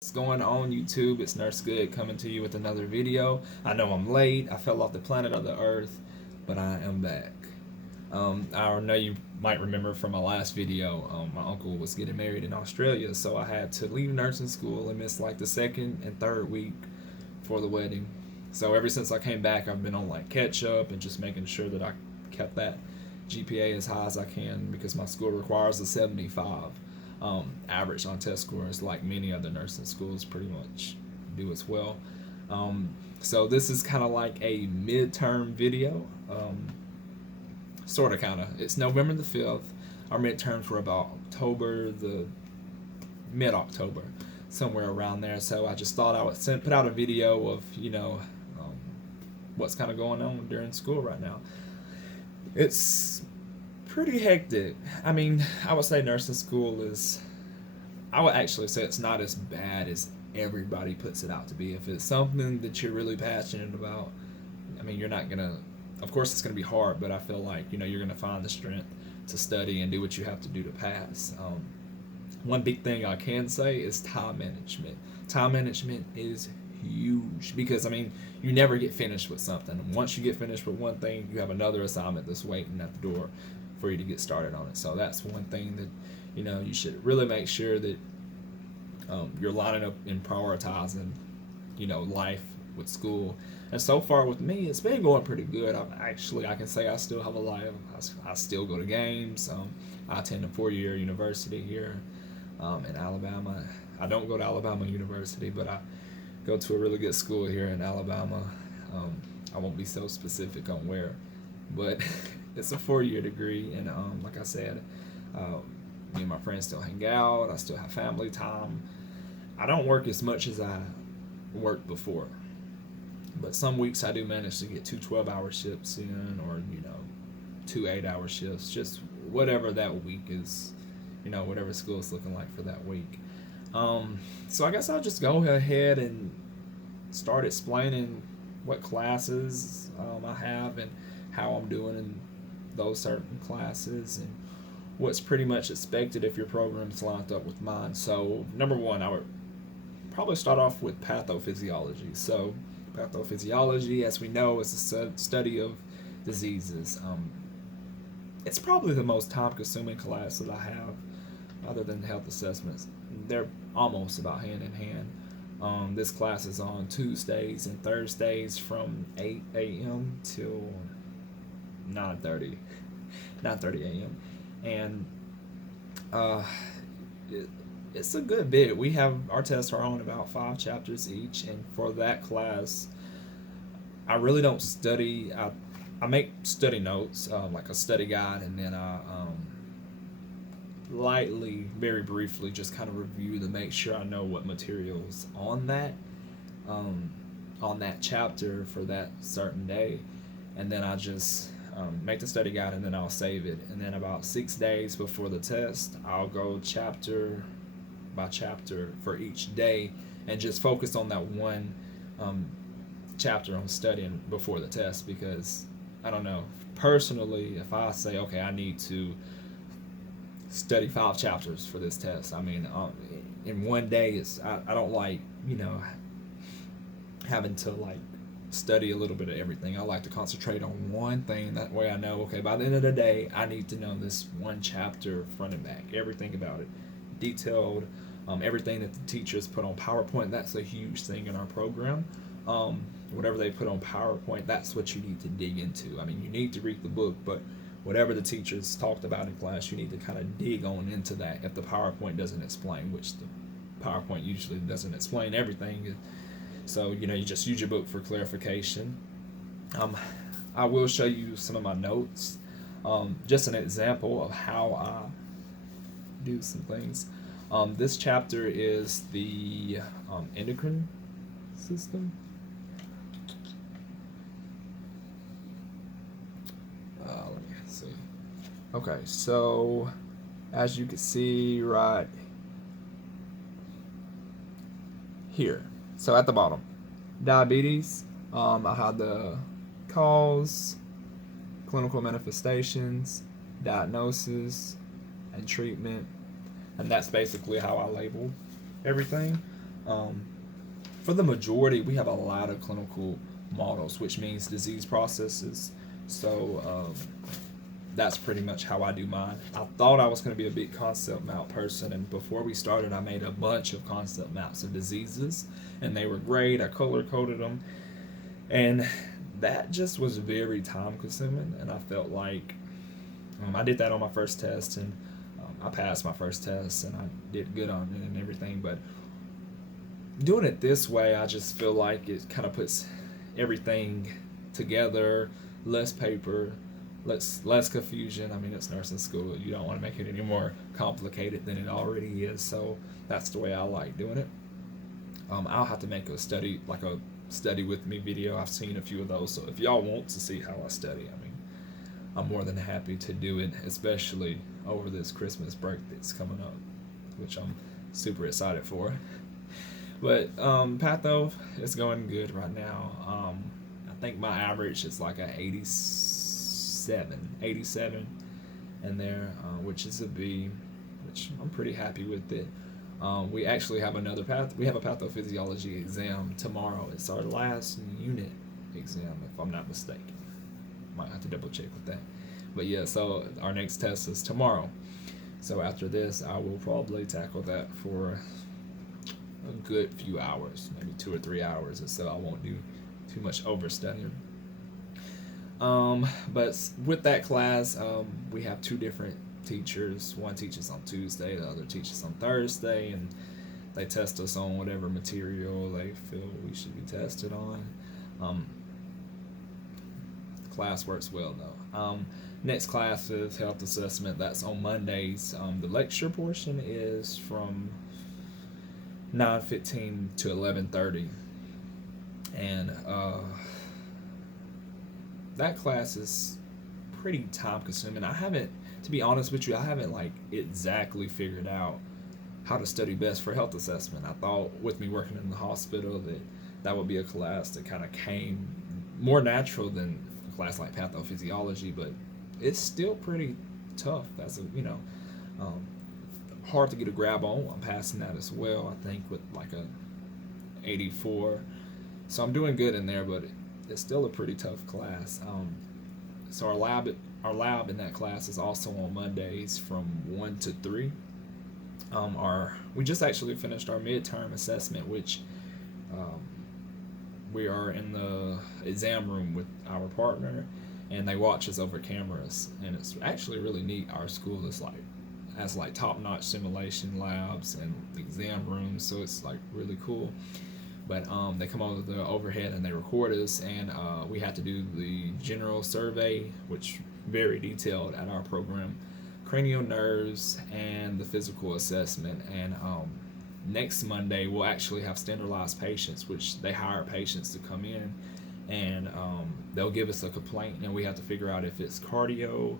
What's going on YouTube? It's Nurse Good coming to you with another video. I know I'm late. I fell off the planet of the earth, but I am back. I know you might remember from my last video, my uncle was getting married in Australia, so I had to leave nursing school and miss like the second and third week for the wedding. So ever since I came back, I've been on like catch up and just making sure that I kept that GPA as high as I can because my school requires a 75 average on test scores, like many other nursing schools pretty much do as well. So this is kind of like a midterm video, sort of kind of. It's November the 5th. Our midterms were about October, the mid-October, somewhere around there. So I just thought I would put out a video of what's kind of going on during school right now. It's pretty hectic. I mean, I would say nursing school is, I would actually say it's not as bad as everybody puts it out to be. If it's something that you're really passionate about, I mean, you're not gonna, of course it's gonna be hard, but I feel like, you're gonna find the strength to study and do what you have to do to pass. One big thing I can say is time management. Time management is huge because, I mean, you never get finished with something. Once you get finished with one thing, you have another assignment that's waiting at the door for you to get started on it. So that's one thing that you should really make sure that you're lining up and prioritizing life with school. And so far with me, it's been going pretty good. I can say I still have a life. I still go to games. I attend a 4-year university here in Alabama. I don't go to Alabama University, but I go to a really good school here in Alabama. I won't be so specific on where, but it's a 4-year degree, and like I said, me and my friends still hang out. I still have family time. I don't work as much as I worked before, but some weeks I do manage to get 2 12-hour shifts in, or 2 8-hour shifts, just whatever that week is, whatever school is looking like for that week. So I guess I'll just go ahead and start explaining what classes I have and how I'm doing in those certain classes and what's pretty much expected if your program's lined up with mine. So number one, I would probably start off with pathophysiology. So pathophysiology, as we know, is the study of diseases. It's probably the most time-consuming class that I have, other than health assessments. They're almost about hand in hand. This class is on Tuesdays and Thursdays from 8 a.m. till 9:30 a.m. And it's a good bit. We have our tests are on about 5 chapters each, and for that class, I really don't study. I make study notes, like a study guide, and then I lightly, very briefly, just kind of review to make sure I know what materials on that chapter for that certain day, and then I just make the study guide, and then I'll save it. And then about 6 days before the test, I'll go chapter by chapter for each day and just focus on that one chapter on studying before the test, because I don't know, personally, if I say, okay, I need to study 5 chapters for this test, I mean, in one day, I don't like, having to like study a little bit of everything. I like to concentrate on one thing. That way I know, okay, by the end of the day, I need to know this one chapter front and back, everything about it, detailed, everything that the teachers put on PowerPoint. That's a huge thing in our program. Whatever they put on PowerPoint, that's what you need to dig into. I mean, you need to read the book, but whatever the teachers talked about in class, you need to kind of dig on into that if the PowerPoint doesn't explain, which the PowerPoint usually doesn't explain everything. So, you just use your book for clarification. I will show you some of my notes. Just an example of how I do some things. This chapter is the endocrine system. Let me see. Okay, so as you can see right here, so at the bottom, diabetes. I had the cause, clinical manifestations, diagnosis, and treatment, and that's basically how I label everything. Um, for the majority, we have a lot of clinical models, which means disease processes. So that's pretty much how I do mine. I thought I was going to be a big concept map person, and before we started, I made a bunch of concept maps of diseases, and they were great. I color coded them, and that just was very time consuming, and I felt like I did that on my first test, and I passed my first test, and I did good on it and everything. But doing it this way, I just feel like it kind of puts everything together, less paper, less confusion. I mean, it's nursing school. You don't want to make it any more complicated than it already is. So that's the way I like doing it. I'll have to make a study with me video. I've seen a few of those. So if y'all want to see how I study, I mean, I'm more than happy to do it, especially over this Christmas break that's coming up, which I'm super excited for. But patho is going good right now. I think my average is like a 87 in there, which is a B, which I'm pretty happy with it. We actually have we have a pathophysiology exam tomorrow. It's our last unit exam, if I'm not mistaken. Might have to double check with that. But yeah, so our next test is tomorrow. So after this, I will probably tackle that for a good few hours, maybe 2 or 3 hours, and so I won't do too much overstudying. But with that class, we have two different teachers. One teaches on Tuesday, the other teaches on Thursday, and they test us on whatever material they feel we should be tested on. Class works well though. Next class is health assessment. That's on Mondays. The lecture portion is from 9:15 to 11:30, and that class is pretty time consuming. To be honest with you, I haven't like exactly figured out how to study best for health assessment. I thought with me working in the hospital that would be a class that kind of came more natural than a class like pathophysiology, but it's still pretty tough. That's hard to get a grab on. I'm passing that as well, I think, with like a 84. So I'm doing good in there, but it's still a pretty tough class. So our lab in that class is also on Mondays from 1 to 3. We just actually finished our midterm assessment, which we are in the exam room with our partner, and they watch us over cameras, and it's actually really neat. Our school has top-notch simulation labs and exam rooms, so it's like really cool. But they come over the overhead and they record us, and we had to do the general survey, which very detailed at our program, cranial nerves, and the physical assessment. And next Monday we'll actually have standardized patients, which they hire patients to come in, and they'll give us a complaint, and we have to figure out if it's cardio,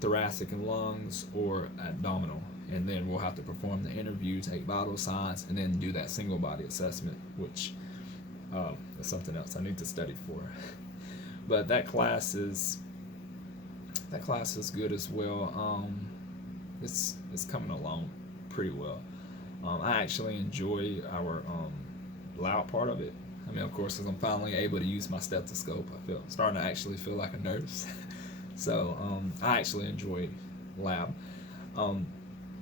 thoracic and lungs, or abdominal. And then we'll have to perform the interview, take vital signs, and then do that single body assessment, which is something else I need to study for. But that class is good as well. It's coming along pretty well. I actually enjoy our loud part of it. I mean, of course, as I'm finally able to use my stethoscope, starting to actually feel like a nurse. So I actually enjoy lab.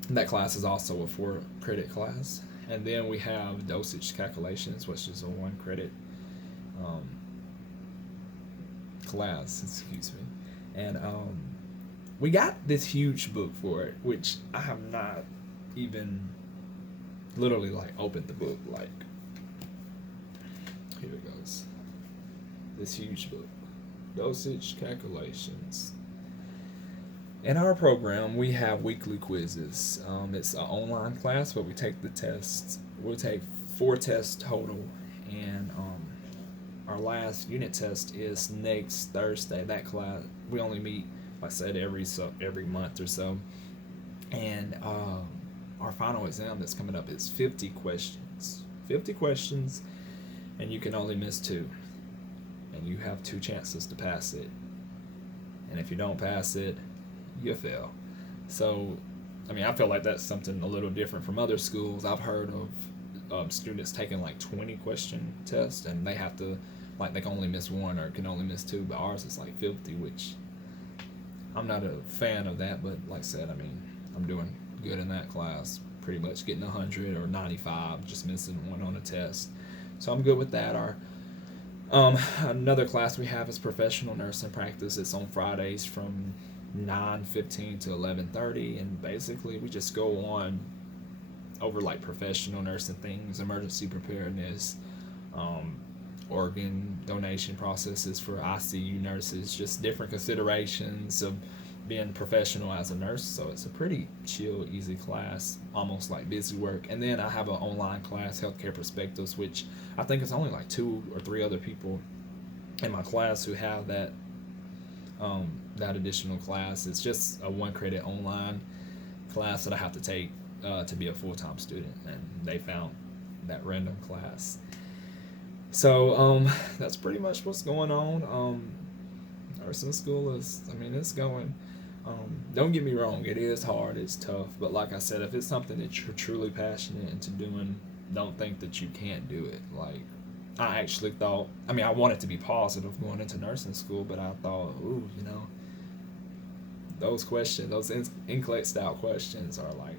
That class is also a 4-credit class. And then we have dosage calculations, which is a 1-credit class, excuse me. And we got this huge book for it, which I have not even literally opened the book. Here it goes. This huge book. Dosage calculations. In our program, we have weekly quizzes. It's an online class, but we take the tests. We'll take 4 tests total, and our last unit test is next Thursday. That class, we only meet, like I said, every month or so. And our final exam that's coming up is 50 questions. 50 questions, and you can only miss 2. And you have 2 chances to pass it. And if you don't pass it, you fail. So I mean, I feel like that's something a little different from other schools. I've heard of students taking like 20 question tests, and they have to, like, they can only miss one or can only miss two, but ours is like 50, which I'm not a fan of that. But like I said, I mean, I'm doing good in that class, pretty much getting 100 or 95, just missing one on a test. So I'm good with that. Our another class we have is professional nursing practice. It's on Fridays from 9:15 to 11:30, and basically we just go on over like professional nursing things, emergency preparedness, um, organ donation processes for ICU nurses, just different considerations of being professional as a nurse. So it's a pretty chill, easy class, almost like busy work. And then I have an online class, Healthcare Perspectives, which I think it's only like 2 or 3 other people in my class who have that additional class. It's just a 1 credit online class that I have to take to be a full-time student, and they found that random class. So that's pretty much what's going on. Nursing school is, I mean, it's going. Don't get me wrong, it is hard, it's tough, but like I said, if it's something that you're truly passionate into doing, don't think that you can't do it. Like, I actually thought, I mean, I wanted to be positive going into nursing school, but I thought, ooh, those questions, those NCLEX style questions are like,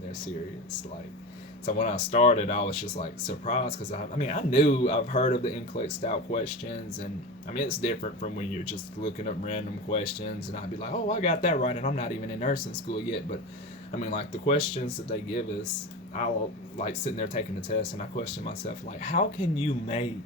they're serious. Like, so when I started, I was just like surprised because I knew, I've heard of the NCLEX style questions, and I mean, it's different from when you're just looking up random questions, and I'd be like, oh, I got that right, and I'm not even in nursing school yet. But I mean, like, the questions that they give us, I'll like sitting there taking the test, and I question myself, like, how can you make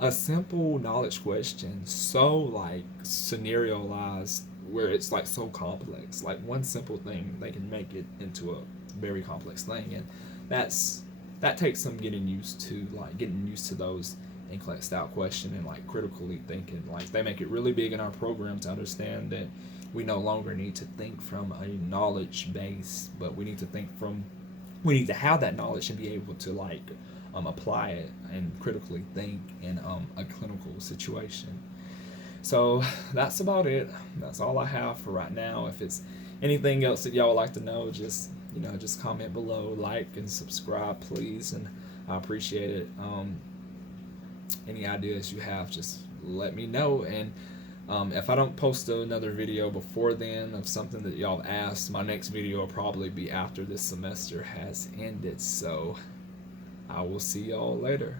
a simple knowledge question so like scenarialized where it's like so complex? Like, one simple thing, they can make it into a very complex thing, and that takes some getting used to, like getting used to those NCLEX style question and like critically thinking. Like, they make it really big in our program to understand that we no longer need to think from a knowledge base, but we need to have that knowledge and be able to like apply it and critically think in a clinical situation. So that's about it. That's all I have for right now. If it's anything else that y'all would like to know, just just comment below, like and subscribe, please, and I appreciate it. Any ideas you have, just let me know. And if I don't post another video before then of something that y'all asked, my next video will probably be after this semester has ended. So I will see y'all later.